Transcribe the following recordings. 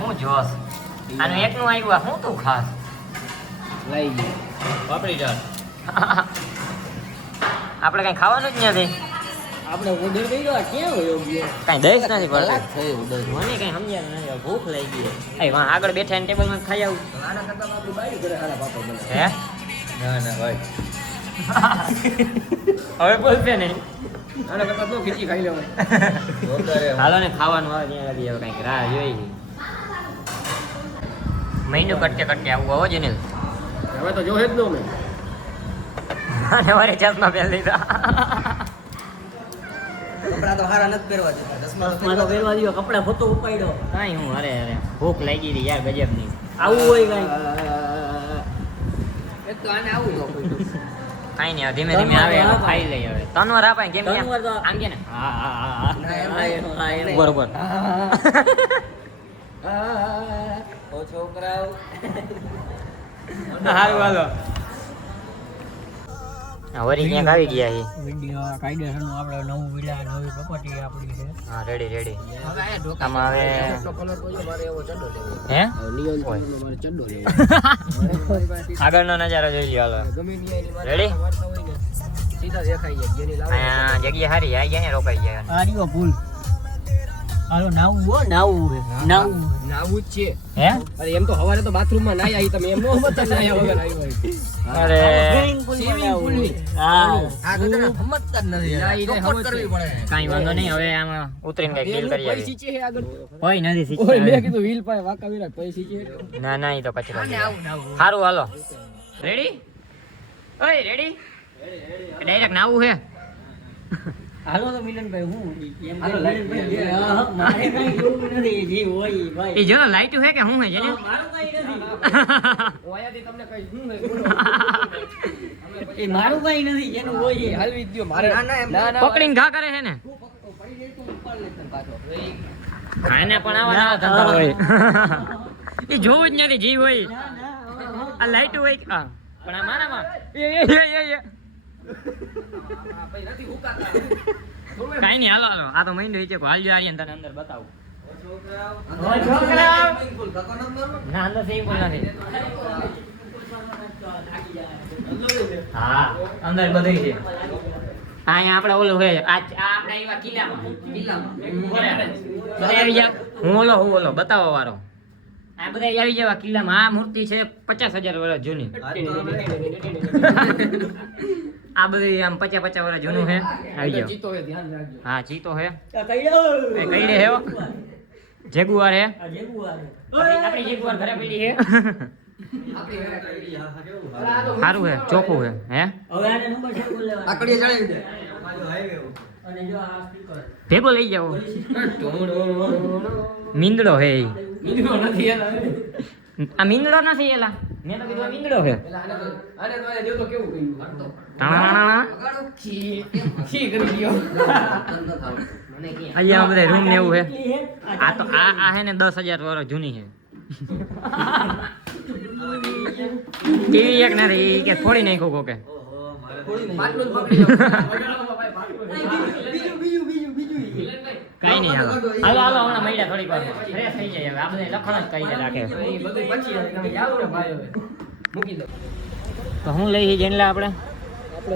હું જોશ આનું એકનું આવ્યું હું તું ખાસ લઈ ગયો પાપડી ચાટ આપણે કઈ ખાવાનું જ નથી આપણે ઓર્ડર કર્યો ક્યાં ગયો ગયો કઈ દઈશ નથી કલાક થઈ ઓર્ડર મને કઈ સમજ્યા નથી ભૂખ લઈ ગઈ એ વાં આગળ બેઠા ટેબલ માં ખાઈ આવું આના કરતા આપણી બાઈ ઘરે હાલા પાપડ બને હે ના ના ભાઈ હવે બોલશે નહીં આના કરતા તો ખીચી ખાઈ લેવાય હાલો ને ખાવાનું આવે ત્યાં લગી હવે કઈક રાહ જોઈ મહિનો કટકે કટકે આવું આવો જનીલ હવે તો જોહે જ નો મેં અને મારે ચશ્મા પહેરી લીધા કપડા તો હારા નથી પહેરવા દેતા ચશ્મા તો પહેરવા દીધો કપડા ફોટો ઉપાડ્યો કાંઈ હું અરે ભૂખ લાગી હતી યાર ગજબની આવું હોય કાંઈ એક તો આને આવું ન કોઈ કાંઈ નહીં ધીમે ધીમે આવે એટલે ખાઈ લઈ હવે ત્રણ વાર આપાય કેમ આમ કે ને હા હા હા બરોબર ઓ છોકરાઓ સારું હાલો વરી ક્યાંક આવી ગયા છે વિડિયો કાયદેસરનું આપણે નવું વિલા નવી પ્રોપર્ટી આપણી છે હા રેડી રેડી હવે આ ઢોકા આમાં હવે એટલો કલર બોલ્યો મારે એવો ચડ્ડો લેવો હે નિયોન કલરનો મારે ચડ્ડો લેવો આગળનો નજારો જોઈ લ્યો હાલો ગમે ની આની મારે રેડી વાર્તા હોય ને સીધા દેખાઈ જાય જેની લાવે અહીંયા જગ્યા સારી આવી ગયા ને રોકાઈ ગયા આરીઓ ભૂલ હાલો નાવું હો નાવું નાવું નાવું જ છે હે અરે એમ તો હવારે તો બાથરૂમ માં નાઈ આવી તમે એમ નો સમજતા નાયા વગર આવ્યો હોય અરે સ્વિમિંગ પુલ ની હા આ તો તને સમજતા જ નથી સપોર્ટ કરવી પડે કાંઈ વાંધો નહીં હવે આમાં ઉતરીને કઈ ડીલ કરી આવી પૈસી છે હે આગળ કોઈ નથી ઓય શીખ્યું મેં કીધું વ્હીલ પાસે વાકા વિરા પૈસી છે ના ના એ તો કચરો આને આવું નાવું સારું હાલો રેડી ઓય રેડી ડાયરેક્ટ નાવું હે હાલો તો મિલનભાઈ હું એમ મિલનભાઈ મારે કઈ જોવું નથી જી હોય ભાઈ એ જો લાઈટ હે કે હું હે જેને મારું કઈ નથી ઓયાથી તમને કઈ હું એ મારું કઈ નથી જેનું હોય એ હાલવી દયો મારે ના પકડીને ઘા કરે છે ને ખાને પણ આવા ધંધા હોય એ જોવું જ નથી જી હોય આ લાઈટ હોય આ પણ આ મારામાં કાઈ નહીં હાલો હાલો આ તો મહિનો છે હાલજો આર્યન તને અંદર બતાવું ના અંદર સ્વિમિંગ પુલ નથી હા અંદર બધું છે અહીંયા આપણે ઓલું હોય આ આપણે આવ્યા કિલ્લામાં બધા આવી જાવ હું ઓલો બતાવવા વાળો આ બધા આવી જવા કિલ્લામાં આ મૂર્તિ છે 50,000 વર્ષ જૂની આ બધી આમ 50 વર્ષ જૂનું છે આવી જાવ જીતો હે ધ્યાન રાખજો હા ચીતો હે કઈડો એ કઈડે હે જેગુઆર હે આ જેવું આવે આપણી જેગુઆર ઘરે પડી હે આપણી વેરા કઈડી આ કેવું સારું હે ચોખ્ખું હે હે હવે આને નંબર છે બોલ લેવા આકડીએ જણાવી દે અને જો આ સ્પીકર ભેગો લઈ જાવ મીંદડો હે ઈ. મીંડો નથી એલા આ મીંદડો નથી એલા મેં તો કીધું આ મીંદડો હે આને તો આને દેતો કેવું કહ્યું હારતો તાણાણાણા. અગાડો ખી કરી ગયો મને કે અહીંયા બધા રૂમ ને એવું હે આ તો આ હે ને 10,000 વર્ષ જૂની હે ટીવી એક નથી ઈ કે ફોડી નાખ્યું કોકે પાટલું જ પકડી લો બીજું કઈ નહીં હાલો હાલો હમણાં મહિલા થોડીક વાર ફ્રેશ થઈ જાય હવે આ બધા લખણ જ કહીને રાખે એ બધું પછી તમે જાવ ને ભાઈ હવે મૂકી દો તો હું લઈ જેનલા આપણે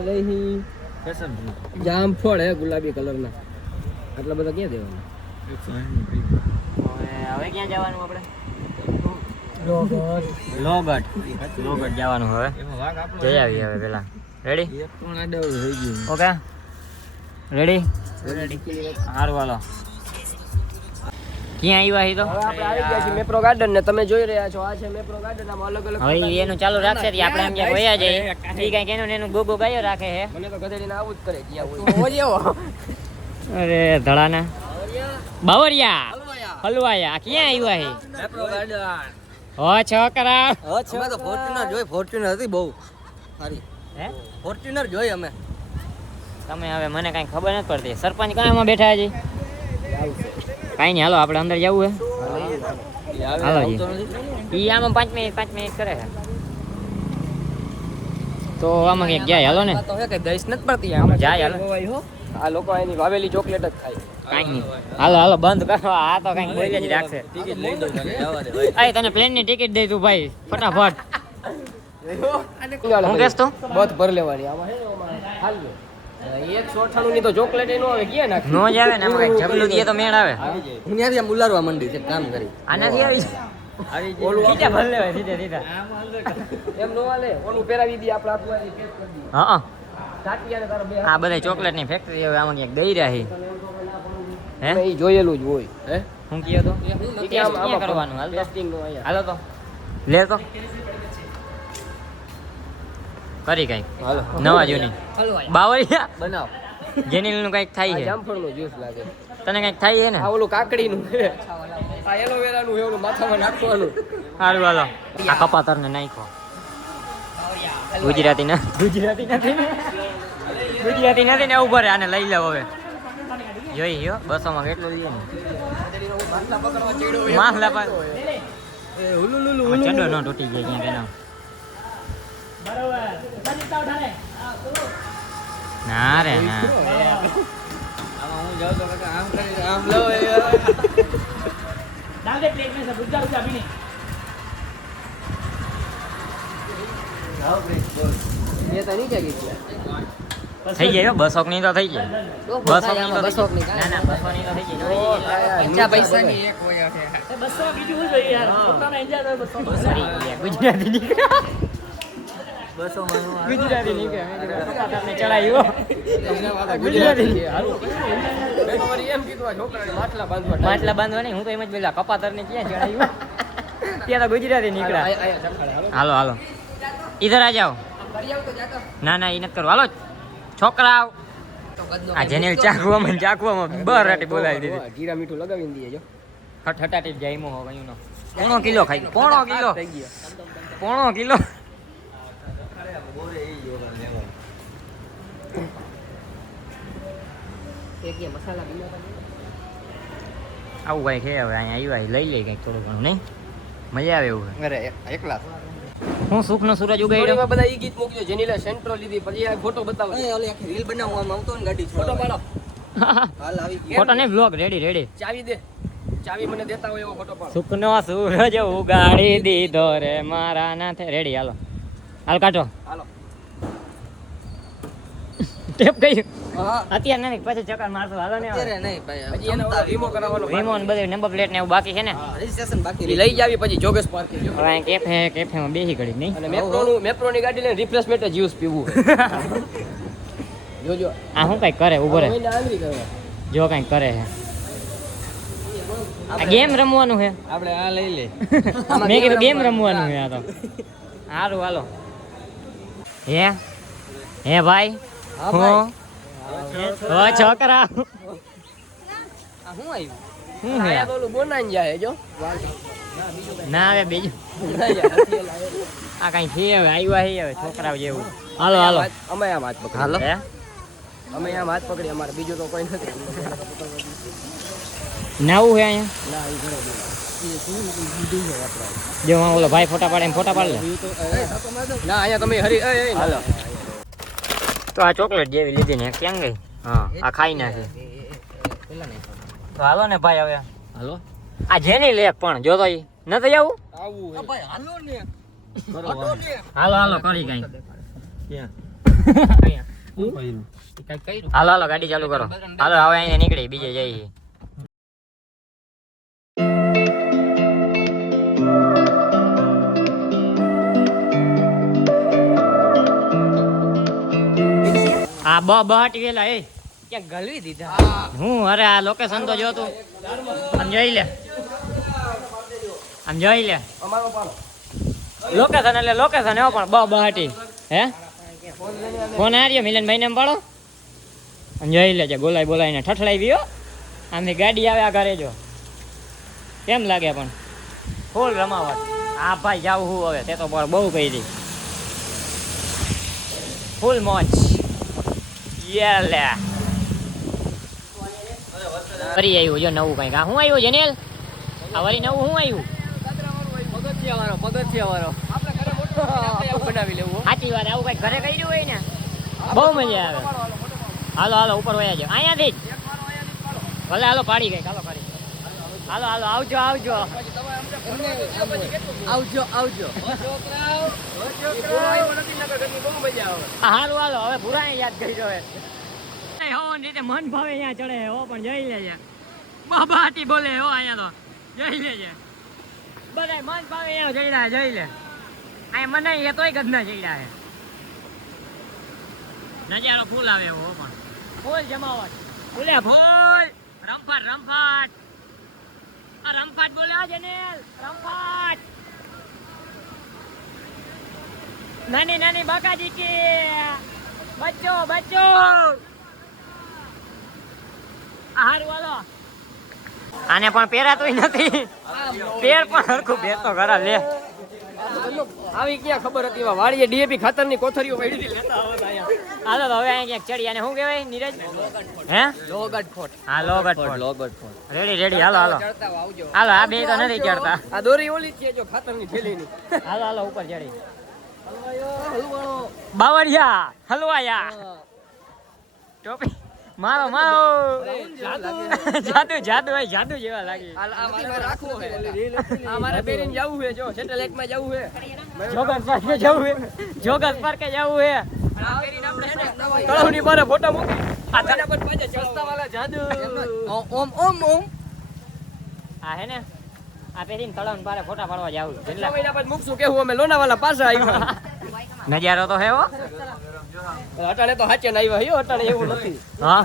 લઈ જામફળ હે ગુલાબી કલરના આટલા બધા ક્યાં દેવાના હવે ક્યાં જવાનું આપણે લોગટ જવાનું હવે જઈ આવીએ હવે પેલા રેડી ઓકે રેડી સારું હાલો ક્યાં આવ્યા હી તો હવે આપણે આવી ગયા છીએ મેપ્રો ગાર્ડન ને તમે જોઈ રહ્યા છો આ છે મેપ્રો ગાર્ડન આમાં અલગ અલગ હવે એનું ચાલુ રાખશે એટલે આપણે એમ જ્યાં વયા જઈએ એ કઈક એનું ગોગો ગાયો રાખે છે મને તો ગધેડીને આવું જ કરે જ્યાં હોય અરે ધડાના બાવરિયા હલવાયા ક્યાં આવ્યા હે મેપ્રો ગાર્ડન હો છોકરા અમે તો ફોર્ચ્યુનર જોઈ ફોર્ચ્યુનર હતી બહુ સારી હે ફોર્ચ્યુનર જોઈ અમે તમે હવે મને કઈ ખબર નથી પડતી સરપંચ કયામાં બેઠા હજી કાઈ નહીં હાલો આપણે અંદર જવું હે હાલો જી ઈ આમાં 5 મિનિટ કરે છે તો આમાં ક્યાંક જાય હાલો ને તો હે કે દઈશ નથી પડતી આમાં જાય હાલો આ લોકો એની વાવેલી ચોકલેટ જ ખાય. કાંઈ નહીં. હાલો હાલો બંધ કરો, આ તો કાંઈક બોલે જ રાખશે. ટિકિટ લઈ દો અય તને પ્લેનની ટિકિટ દે તું ભાઈ ફટાફટ. હું કહેશ તું? બસ ભર લેવાની આમાં હે ને આમાં હાલજો. 198 ની તો ચોકલેટ નો આવે ગયા નાખી. નો જ આવે ને આમાં કાંઈક જબલું દીએ તો મેળ આવે. હું ત્યાંથી આમ ઉલારવા માંડી છે કામ કરી. આનાથી આવી ઓલું સીધા ભર લેવાય સીધા સીધા. એમ નો હાલે ઓલું પહેરાવી દી આપણે આટલાથી પેક કરી દી. હા સાટિયાને તારા બે આ બધા ચોકલેટની ફેક્ટરી હવે આમાં ક્યાંક ગઈ રહી. હે એ જોયેલું જ હોય હે હું કયો તો કે ટેસ્ટ ક્યાં કરવાનું? હાલ તો. ટેસ્ટિંગ નો અહીંયા હાલો તો લે તો કરી કઈ હાલો નવા જૂની બાવળિયા બનાવ. જેનીલ નું કઈક થાય આ છે. જામફળનું જ્યુસ લાગે. તને કઈક થાય છે ને? આ ઓલું કાકડીનું છે. આ એલોવેરાનું છે ઓલું માથામાં નાખવાનું. સારું હાલો આ કપાતર ને નાખો. ગુજરાતી ના ગુજરાતી નથી ને ગુજરાતી નથી ને ઉભા રે આને લઈ જાવ હવે. જોઈ ગયો 200 માં કેટલું લઈએ ને માખલા પર એ હુલુલુલુ ચડો નો તૂટી જાય ક્યાં તેના. ના રે ના આમાં હું જાઉં તો કાકા આમ કરી આમ લો એ તો નહીં ક્યાં ગઈ થઈ જાય 200 ની તો થઈ જાય. 200 ની તો થઈ 200 ની જાય. ના ના 200 ની તો થઈ જાય. ઊંચા પૈસાની એક હોય છે. સોરી ગુજરાતી નીકળ્યા. ગુજરાતી નીકળ્યા ચડાયું ગુજરાતી મેં તો વળી એમ કીધું આ છોકરાને માટલા બાંધવા માટલા બાંધવા નહીં. હું તો એમ જ બોલ્યા કપાતર ને ક્યાં ચડાયું ત્યાં તો ગુજરાતી નીકળ્યા. આયા ચખાડે હાલો હાલો ઈધર આ જાઓ. ના ના એ નથી કરવું. હાલો છોકરાઓ આ જેને ચાકવામાં બર રાટી બોલાવી દીધી. જીરા મીઠું લગાવીને દઈએ જો હટાટી જાયમો હો કયું નો પોણો કિલો ખાઈ પોણો કિલો થઈ ગયા પોણો કિલો મસાલા આવું ભાઈ છે હવે અહીંયા આવ્યા લઈ લે કંઈક થોડું ઘણું નહીં મજા આવે એવું અરે એકલા હું સુખનો સૂરજ ઉગાડ્યો. સ્ટોરીમાં બધા ઈ ગીત મૂકજો જેનીલે સેન્ટ્રો લીધી પછી આ ફોટો બતાવો ઓલી આખી રીલ બનાવવા આમ આવતો ને ગાડી ફોટો પાડો હાલ આવી ગયો ફોટો નહીં બ્લોગ રેડી રેડી. ચાવી દે ચાવી મને દેતા હોય એવો ફોટો પાડો સુખનો સૂરજ ઉગાડી દીધો રે મારા નાથે. રેડી હાલો હાલ કાઢો હાલો ટેપ ગયું હા અત્યારે નહીં પછી ચક્કર મારશું. હાલો ને અત્યારે નહીં ભાઈ હજી એને ઓલો વીમો કરાવવાનો વિમો ને બધું નંબર પ્લેટ ને એવું બાકી છે ને. રજીસ્ટ્રેશન બાકી ઈ લઈ જાવી પછી જોગેશ પાર્કે જો હવે અહીં કેફેમાં બેસી ઘડી નહીં. અને મેપ્રોની ગાડી લઈને રિપ્લેસમેન્ટ જ્યુસ પીવું જોજો આ શું કઈક કરે ઉભો રહે કોઈને આંગળી કરવા જો કઈક કરે છે. આ ગેમ રમવાનું છે. આપણે આ લઈ લે મેં કીધું ગેમ રમવાનું છે આ તો. સારું હાલો હે ભાઈ હા હું ભાઈ છોકરા આ શું આવ્યું શું છે આયા તો ઓલું બોનાઈ જાય જો ના હવે બીજું ના યાર આ કઈ છે હવે આવ્યા છે હવે છોકરાઓ જેવું. હાલો હાલો અમે આમ હાથ પકડી હાલો હે અમે આમ હાથ પકડી અમારે બીજું તો કોઈ નથી નાવું છે અહીંયા. ના ઈ ઘરે જો હા ઓલો ભાઈ ફોટા પાડે એમ ફોટા પાડ લે. ના અહીંયા તમે હરી હાલો તો આ ચોકલેટ જેવી લીધી ને ક્યાં ગઈ? હા આ ખાઈ નાખી. તો હાલો ને ભાઈ હવે હાલો આ જેની લે પણ જો તો ઈ નથી આવું. આવું ભાઈ હાલો ને હાલો હાલો કરી કઈ કઈ હાલો હાલો ગાડી ચાલુ કરો. હાલો હવે અહીંયા નીકળી બીજે જઈએ. આ બહાટી વેલા એ ક્યાં ગલવી દીધા હું અરે આ લોકેશન તો જો તું આમ જોઈ લે આમ જોઈ લે અમારો પાડો લોકેશન એટલે લોકેશન એવો પણ બહાટી હે ફોન આવ્યો મિલનભાઈ ને એમ પાડો આમ જોઈ લેજે બોલાઈ બોલાઈને ઠઠડાઈ ગયો આમની ગાડી આવે આ ઘરે જો કેમ લાગે પણ ફૂલ રમાવટ. આ ભાઈ જાવ હું હવે તે તો બહુ કરી ફૂલ મોજ લે ફરી આવ્યું જો નવું કઈક. આ શું આવ્યું જેનેલ? આ વળી નવું શું આવ્યું? પગથિયા વાળો આપણે ઘરે મોટો બનાવી લેવું સાચી વાત આવું કઈક ઘરે કર્યું હોય ને બહુ મજા આવે. હાલો હાલો ઉપર વયા જાઓ અહીંયાથી જ ભલે હાલો પાડી ગઈ હાલો પાડી હાલો હાલો આવજો આવજો આવજો આવજો હારું હાલો હવે ભૂરા યાદ કરી દો હો રીતે મન ભાવે અહીંયા ચડે હો પણ જઈ લેજે બાબાટી બોલે હો અહીંયા તો જઈ લેજે બધા મન ભાવે અહીંયા જઈ જઈ લે અહીંયા મને એ તોય ગધના જઈડા હે નજારો ફૂલ આવે એવો પણ ફૂલ જમાવટ બોલે ફૂલ રમફાટ રમફાટ આ રમફાટ બોલે આ જનેલ રમફાટ નાની નાની બાકાજી કે બચ્ચો બચ્ચો હારું વાલો આને પણ પહેરાતું નથી પેર પણ હરખું પહેરતો ઘરા લે આવી ક્યાં ખબર હતી વાડીએ ડીએપી ખાતરની કોથળીઓ પડી લેતા આવતા અહીંયા હાલો તો હવે અહીંયા ક્યાંક ચડી અને શું કહેવાય નીરજ હે લોગડ ફોટ હા લોગટ રેડી રેડી હાલો હાલો ચડતા આવજો હાલો આ બે તો નથી ચડતા આ દોરી ઓલી જ છે જો ખાતરની થેલીની હાલો હાલો ઉપર ચડી હલવાણો બાવરિયા હલવાયા ટોપી મારો મારો જાદુ જાદુ હોય જાદુ જેવા લાગે આ મારે રાખવું છે આ મારે પહેરીને જવું છે જો સેટેલાઇટ માં જવું છે જોગર પાર્કે જવું હે જોગર પાર્કે જવું હે આ પહેરીને આપણે છે ને તળાવની બારે ફોટો મૂકી આ તને પર પાછા ચસ્તા વાળા જાદુ ઓમ ઓમ ઓમ આ હે ને આ પહેરીને તળાવ બારે ફોટા પાડવા જાવું કેટલા મહિના પછી મૂકશું કેવું અમે લોનાવાલા પાછા આવ્યા નજારો તો હે હો અટાણે તો હાચે ના આવ્યા હયો અટાણે એવું નથી હા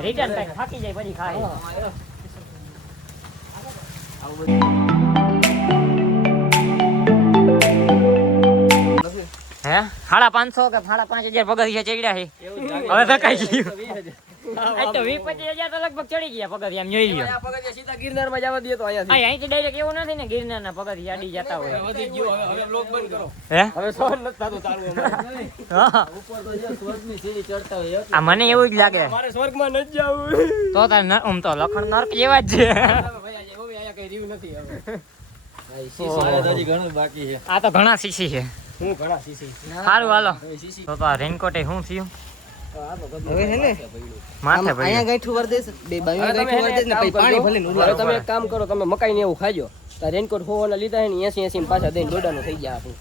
રિટર્ન ટાઈમ થાકી જાય પછી ખાય હે 550 કે 5,500 પગથિયા ચડ્યા છે હવે તો કઈ ગયું આ તો 20-25,000 તો લગભગ ચડી ગયા પગથિયા આમ જોઈ લ્યો આ પગથિયા સીધા ગિરનાર માં જવા દે તો અહીંયાથી અહીંથી ડાયરેક્ટ એવું નથી ને ગિરનાર ના પગથિયા અડી જતા હોય વધી ગયો હવે બ્લોગ બંધ કરો હે હવે સહન નથી થતું તારું અમારે હા ઉપર તો જે સ્વર્ગની સીડી ચડતા હોય આ મને એવું જ લાગે મારે સ્વર્ગમાં નથી જવું તો તાર આમ તો લખણ નર્ક જેવા જ છે ભાઈ આજે હવે અહીંયા કઈ રીવ નથી હવે હજી ઘણું બાકી છે આ તો ઘણા સીસી છે હું ઘણા સીસી સારું હાલો તો આ રેનકોટ શું થયું હવે હે ને માથે અહીંયા પડ્યું ગાંઠું વર દેસ બે બાયું હવે તમે ગાંઠું વર દેસ ને પછી પાણી ભલે ને હવે તમે એક કામ કરો તમે મકાઈ ને એવું ખાજો તાર રેનકોટ હોવાના લીધા છે ને 80 પાછા દઈને દોડાનું થઈ ગયા આપણું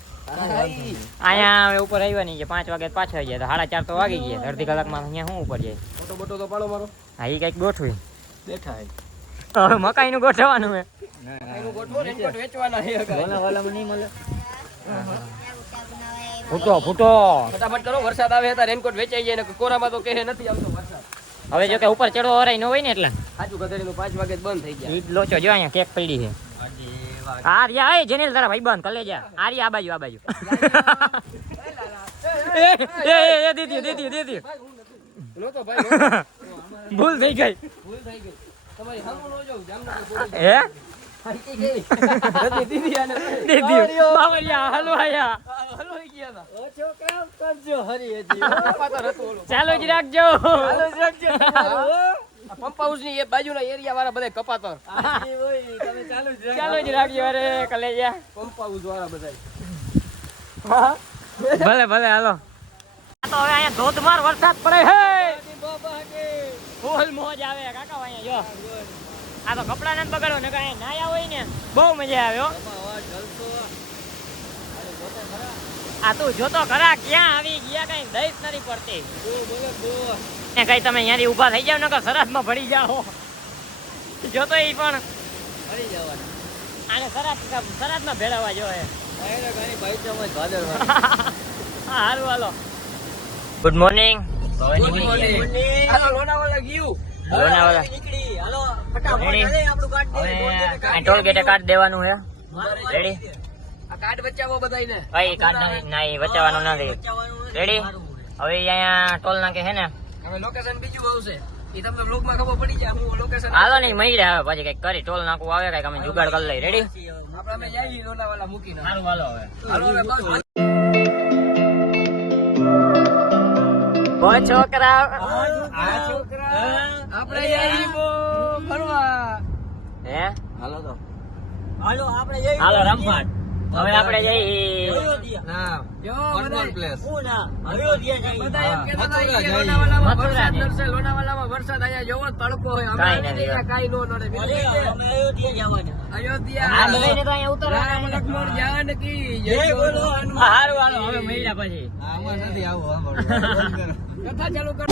અહીંયા હવે ઉપર આવ્યા નહીં 5 વાગે પાછા આવી જાય તો 4:30 તો વાગી ગયા અડધી કલાકમાં અહીંયા શું ઉપર જાય ફોટો બોટો તો પાડો મારો હા એ કઈક ગોઠવી બેઠા હે હવે મકાઈ નું ગોઠવવાનું હે એનું ગોઠવો રેનકોટ વેચવાના છે વાલામાં નહીં મળે ફૂટો ફૂટો ફટાફટ કરો વરસાદ આવે તો રેનકોટ વેચાઈ જાય ને કોરામાં તો કહે નથી આવતો વરસાદ હવે જો કે ઉપર ચડવો વરાય ન હોય ને એટલે સાચું ગધેડીનું 5 વાગે જ બંધ થઈ જાય ઈ લોચો જો અહીંયા કેક પડી છે આ રહ્યા એ જેનેલ તારા ભાઈબંધ કલેજા આ રહ્યા આ બાજુ એ દીદી નહોતો ભાઈ ભૂલ થઈ ગઈ ભૂલ થઈ ગઈ તમારી હામું ન જાવ જામનગર પોલીસ હે દીદી આને દીદી બાવરિયા હલવાયા હલવાઈ ગયા હતા ઓ છોકરા કરજો હરી હજી પાતર હતું ઓલું ચાલો જ રાખજો હાલો રાખજો આ પંપ હાઉસ ની એ બાજુના એરિયા વાળા બધા કપાતર આજી હોય તમે ચાલુ જ રાખો ચાલો જ રાખજો અરે કલેજા પંપ હાઉસ વાળા બધા ભલે ભલે હાલો તો હવે અહીંયા ધોધમાર વરસાદ પડે હે ફૂલ મોજ આવે કાકા અહીંયા જો આ તો કપડા ને બગાડો ને કાંઈ નાયા હોય ને બહુ મજા આવે હો આ તું જોતો ખરા ક્યાં આવી ગયા કઈ દઈશ નથી પડતી ને કઈ તમે અહીંયાથી ઊભા થઈ જાવ ને કે સરહદમાં ભળી જાઓ જોતો એ પણ હરી જવાના આને સરહદમાં ભેળવવા જો હે આયને ઘણી ભાઈ ચમચ ભાદર હારું હાલો ગુડ મોર્નિંગ હાલો લોનાવાલા ગયું લોનાવાલા નીકળી હાલો ફટાફટ Ready? અરે આપણું કાઢ દે આ ટોલ ગેટે કાર્ડ દેવાનું છે રેડી આ કાર્ડ બચાવો બધાયને ભાઈ કાર્ડ નહીં બચાવવાનું નથી રેડી હવે અહીંયા ટોલ નાકે છે ને હવે લોકેશન બીજું આવશે એ તમને બ્લોગ માં ખબર પડી જાય હું લોકેશન હાલો નહીં મળી આવે પછી કઈક કરી ટોલ નાકું આવે કઈક અમે જુગાડ કરી લઈ રેડી આપણે અમે જઈએ લોનાવાલા મૂકીને સારું હાલો હવે હાલો હવે બસ ઓ છોકરા આપણે જઈએ ફરવા હે હાલો તો હાલો આપણે જઈ હાલો રમફાટ હવે આપણે જઈ ના બધા પ્લેસ હું ના અયોધ્યા જઈએ. બધા એમ કહેતા હતા મથુરા કે લોનાવાલામાં મથુરા વરસાદ જઈએ. નડશે, લોનાવાલામાં વરસાદ અહીંયા જેવો જ તડકો હોય. અમે કાંઈ આવી નથી. જઈએ, કાંઈ નો નડે. અરે, અમે અયોધ્યા જવાના. આ અયોધ્યા બધાને તો અહીંયા ઉતરવાના રામ લક્ષ્મણ જાનકી જય બોલો હનુમાન. હારું હાલો હવે મળ્યા પછી આમાં નથી આવું કથા ચાલુ કરો.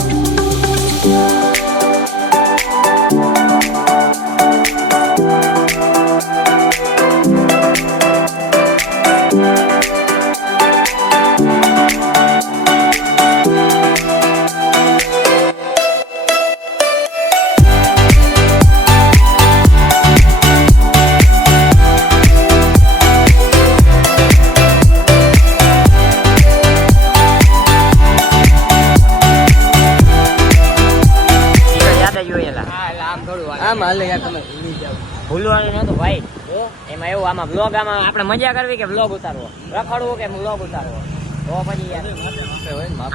યાદ જ જોયેલા આમ હાલે યાર તમે ભૂલી જાઓ. ભૂલવાનું નતું ભાઈ એમાં એવું આમાં બ્લોગ આમાં આપણે મજા કરવી કે બ્લોગ ઉતારવો રખડવું કે બ્લોગ ઉતારવો તો પછી યાર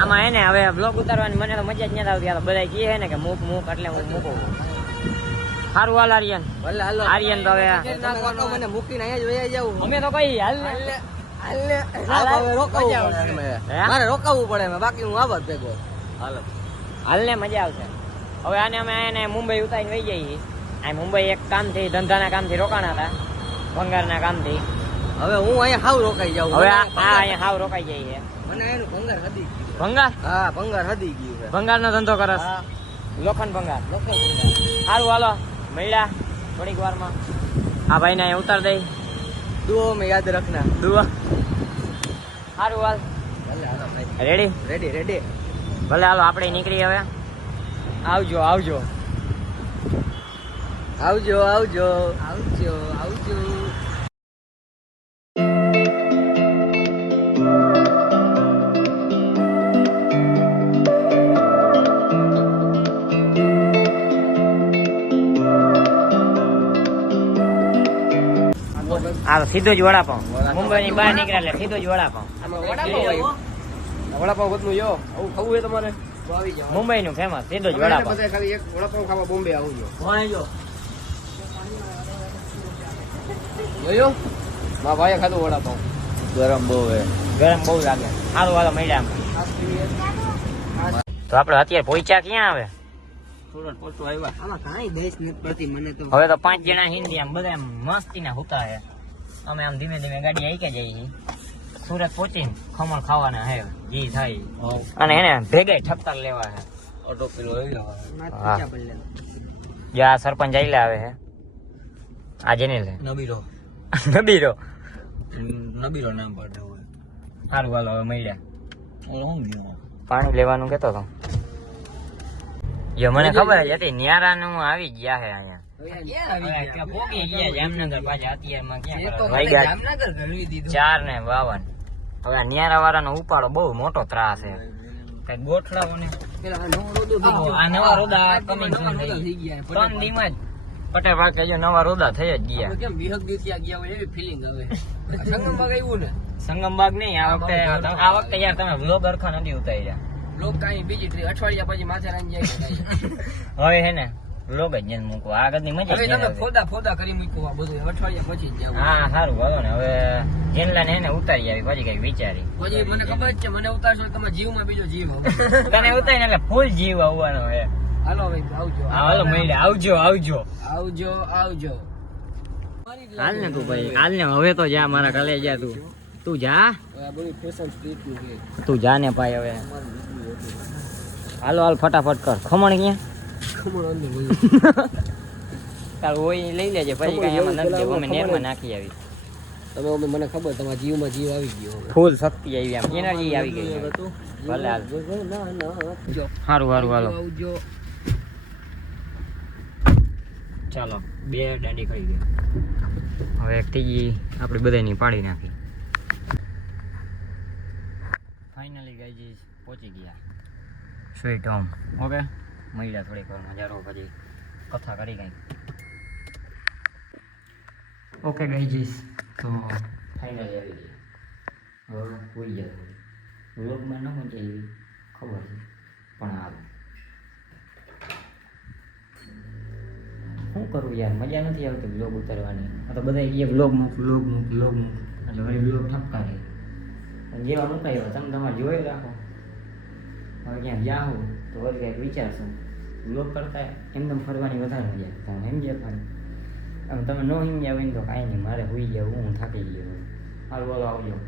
આમાં હે ને હવે બ્લોગ ઉતારવાની મને તો મજા જ નથી આવતી બધા કહે છે ને કે મૂક એટલે હું મૂકું સારું હાલ આર્યન ભલે હાલો. આર્યન તો હવે તમે કાકા મને મૂકીને અહીંયા જ વયા જાવ. અમે તો કઈ હાલ ને હવે રોકાવું પડે એમ. હે? મારે રોકાવું પડે એમ. બાકી હું આવાજ ભેગો. હાલો. હાલ ને મજા આવશે હવે આને અમે એને મુંબઈ ઉતારીને વહી જઈએ આ મુંબઈ એક કામથી ધંધાના કામથી રોકાણા હતા ભંગારના કામથી હવે હું અહીંયા હાવ રોકાઈ જાઉં. હવે આ મને અહીંયા હાવ રોકાઈ જઈએ મને એનું ભંગાર હદી ગયું. ભંગાર હા ભંગાર હદી ગયું છે. ભંગારનો ધંધો કરસ હા. લોખંડ ભંગાર લોકો સારું હાલો મળ્યા થોડીક વારમાં આ ભાઈને અહીંયા ઉતાર દઈ દુઓ મેં યાદ રાખના. દુઆ સારું હાલ ભલે હાલો ભાઈ. Ready ready ready. ભલે હાલો આપણે નીકળી હવે આવજો આવજો આવજો આવજો આવજો આવજો. આ સીધો જ વડાપાઉં મુંબઈ ની બહાર નીકળ્યા એટલે સીધો જ વડાપાઉં આમાં વડાપાવ હોય. વડાપાવ બધું જો આવું ખાવું હોય તમારે તો આવી જાઓ. મુંબઈ નું ફેમસ સીધો જ તમે વડાપાઉં બધા ખાલી એક વડાપાવ ખાવા બોમ્બે આવજો. ભણાઈ જોયો મારા ભાઈએ ખાધું વડાપાવ. ગરમ બહુ હે. ગરમ બહુ લાગે સારું હાલો મળ્યા તો આપણે અત્યારે પહોંચ્યા ક્યાં આવે સુરત પોચો આવ્યા. આમાં કાંઈ દેશ નથી પડતી મને તો. હવે તો 5 જણા હિન્દી આમ બધા આમ મસ્તી ના હોતા હે અમે આમ ધીમે ધીમે ગાડી આઈકે જઈએ છીએ સુરત પહોંચીને ખમણ ખાવાના હે જી થાય અને એને ભેગા ઠપકાર લેવા હે ઓટો કિલો લઈ લેવા. હા. જા સરપંચ આઈલા આવે હે આજે ને લે નબીરો નબીરો નબીરો નામ પાડે હોય. સારું હાલો હવે મળ્યા ઓલો હું ગયો. પાણી લેવાનું કેતો તો યો મને ખબર જ હતી ન્યારા નું આવી ગયા હે અહીંયા પોગી ગયા જામનગર પાછા અત્યારમાં ક્યાં કરવા? વાગ્યા જામનગર ગળવી દીધું. 4:52 હવે આ ન્યારા વાળાનો ઉપાડો બહુ મોટો ત્રાસ છે કઈ ગોઠડાઓને પેલા નવો રોદો થઈ ગયો. આ નવા રોદા coming soon નવા રોદા થઈ થઈ ગયા. 3 દીમાં જ પટેલ પાસે જો નવા રોદા થઈ જ ગયા આપણે કેમ વિહગ દિવસથી ગયા હોય એવી ફિલિંગ હવે. સંગમમાં આવ્યું ને સંગમબાગ નહીં આ વખતે યાર તમે વ્લોગ અરખા નથી ઉતાર્યા લોક કાંઈ બીજી ટ્રી અઠવાડિયા પછી માથે રાંધી જાય. હવે હે ને વ્લોગ જ નથી મૂકવો આગળની મજા જ હવે નથી તમે આવતી. ફોદા કરી મૂક્યું આ બધું અઠવાડિયા પછી જ જાવ. હા સારું હાલો ને હવે જેનલા ને એને ઉતારી આવી પછી કઈ વિચારી પછી મને ખબર જ છે મને ઉતારશો તો તમારા જીવમાં બીજો જીવ આવે. તને ઉતારીને એટલે ફૂલ જીવ આવવાનો હે હાલો ભાઈ આવજો. હા હાલો મળીએ આવજો આવજો આવજો આવજો. હાલ ને તું ભાઈ હાલ ને હવે તો જા મારા કાલે જા તું જા હવે આ બધું ફેશન સ્ટ્રીટ નું છે. તું જા ને ભાઈ હવે હાલો હાલ ફટાફટ કર ખમણ ક્યાં ખમણ અંદર બધું. તારું હોય લઈ લેજે પછી કઈ એમાં નથી દેવું, અમે નેરમાં નાખી આવી તમે અમે મને ખબર તમારા જીવમાં જીવ આવી ગયો હવે. ફૂલ શક્તિ આવી આમ એનર્જી આવી ગઈ હવે. ભલે હાલ જો સારું સારું હાલો આવજો. ચાલો 2 દાંડી ખાઈ ગઈ હવે એક ત્રીજી આપણે બધાની પાડી નાખી ફાઇનલી ગાઈઝ પહોંચી ગયા સ્વીટ હોમ ઓકે મળ્યા થોડીક વાર નજારો પછી કથા કરી ગઈ ઓકે ગાઈઝ તો ફાઇનલી આવી ગયા હવે હોઈ ગયા વ્લોગમાં ન પહોંચે એવી ખબર છે પણ આવે શું કરું યાર મજા નથી આવતી વ્લોગ ઉતારવાની આ તો બધા એ વ્લોગ મૂક એટલે વળી બ્લોગ ઠપકા રહે પણ જેવા મુકાયો તમે તમારે જોઈ રાખો હવે ક્યાં જાઉં તો વળી કંઈક વિચારશું બ્લોગ કરતાં એમને ફરવાની વધારે મજા તમે સમજ્યા ખરી હવે તમે ન સમજ્યા હોય ને તો કાંઈ નહીં મારે હોઈ જાવ હું થાકી ગયો સારું બોલો આવજો